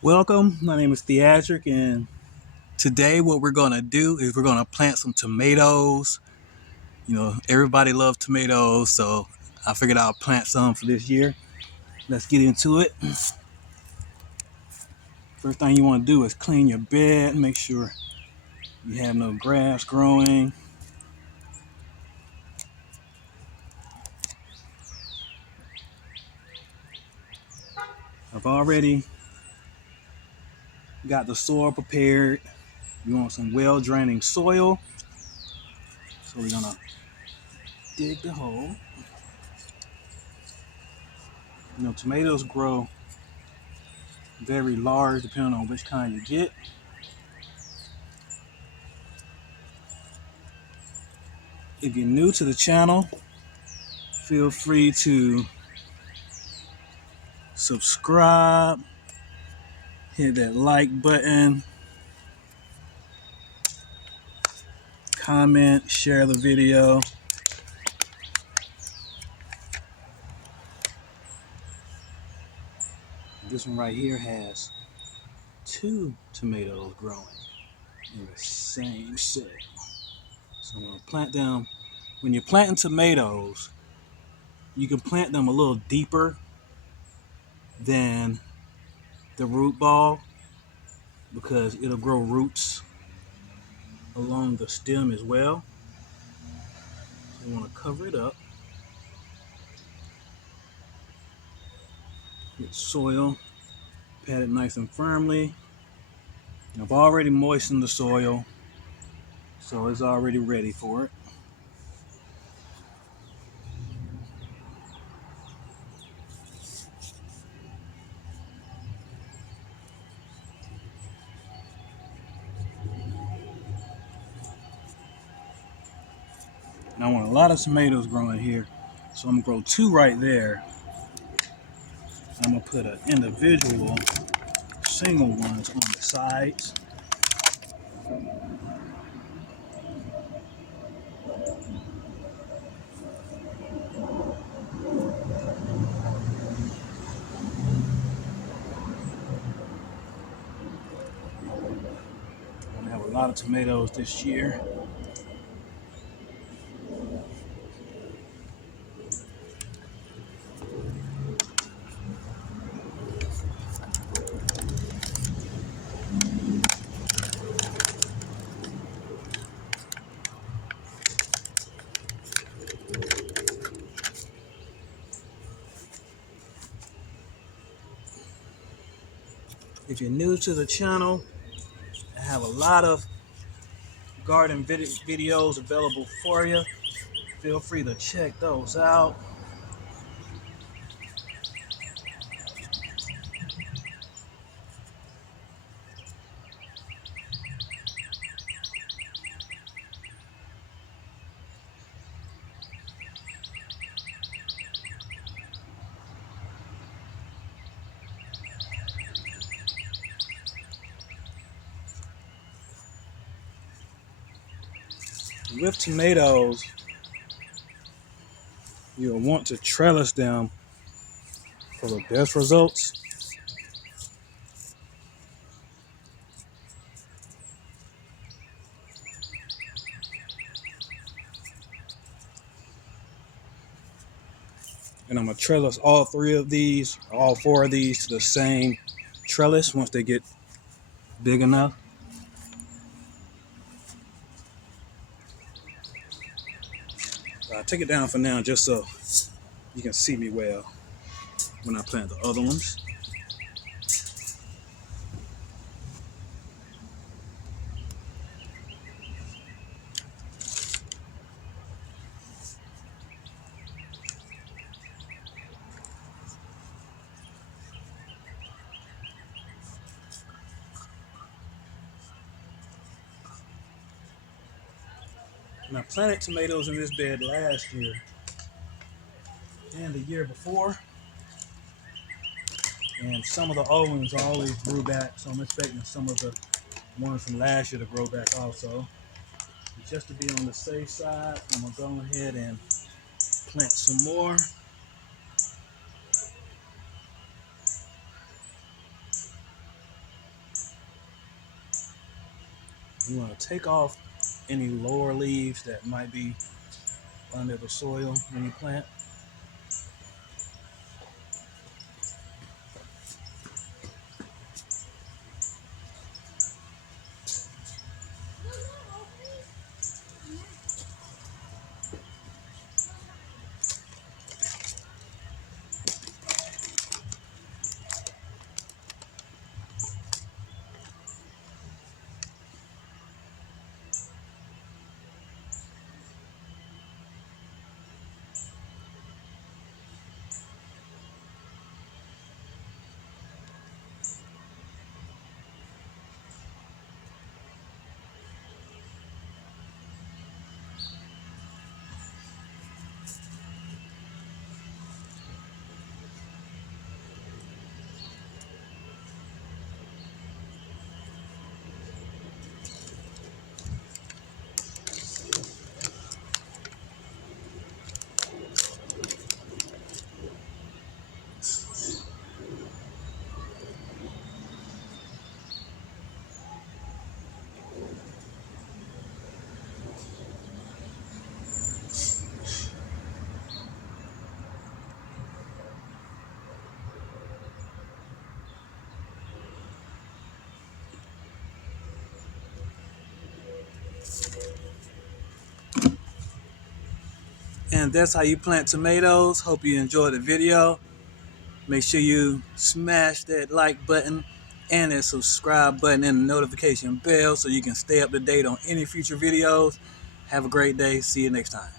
Welcome, my name is Theatric, and today what we're going to do is we're going to plant some tomatoes. Everybody loves tomatoes, so I figured I'll plant some for this year. Let's get into it. First thing you want to do is clean your bed, make sure you have no grass growing. I've already got the soil prepared. You want some well-draining soil, so we're going to dig the hole. Tomatoes grow very large depending on which kind you get. If you're new to the channel, feel free to subscribe, hit that like button, comment, share the video. This one right here has 2 tomatoes growing in the same set. So I'm gonna plant them. When you're planting tomatoes, you can plant them a little deeper than the root ball because it'll grow roots along the stem as well. So you want to cover it up with soil, pat it nice and firmly. I've already moistened the soil, so it's already ready for it. And I want a lot of tomatoes growing here, so I'm gonna grow 2 right there. I'm gonna put an individual single ones on the sides. I'm gonna have a lot of tomatoes this year. If you're new to the channel, I have a lot of garden videos available for you. Feel free to check those out. With tomatoes, you'll want to trellis them for the best results. And I'm gonna trellis all 4 of these to the same trellis once they get big enough. I'll take it down for now just so you can see me well when I plant the other ones. And I planted tomatoes in this bed last year and the year before. And some of the old ones always grew back, so I'm expecting some of the ones from last year to grow back also. But just to be on the safe side, I'm gonna go ahead and plant some more. You want to take off any lower leaves that might be under the soil when you plant. And that's how you plant tomatoes. Hope you enjoyed the video. Make sure you smash that like button and that subscribe button and the notification bell so you can stay up to date on any future videos. Have a great day. See you next time.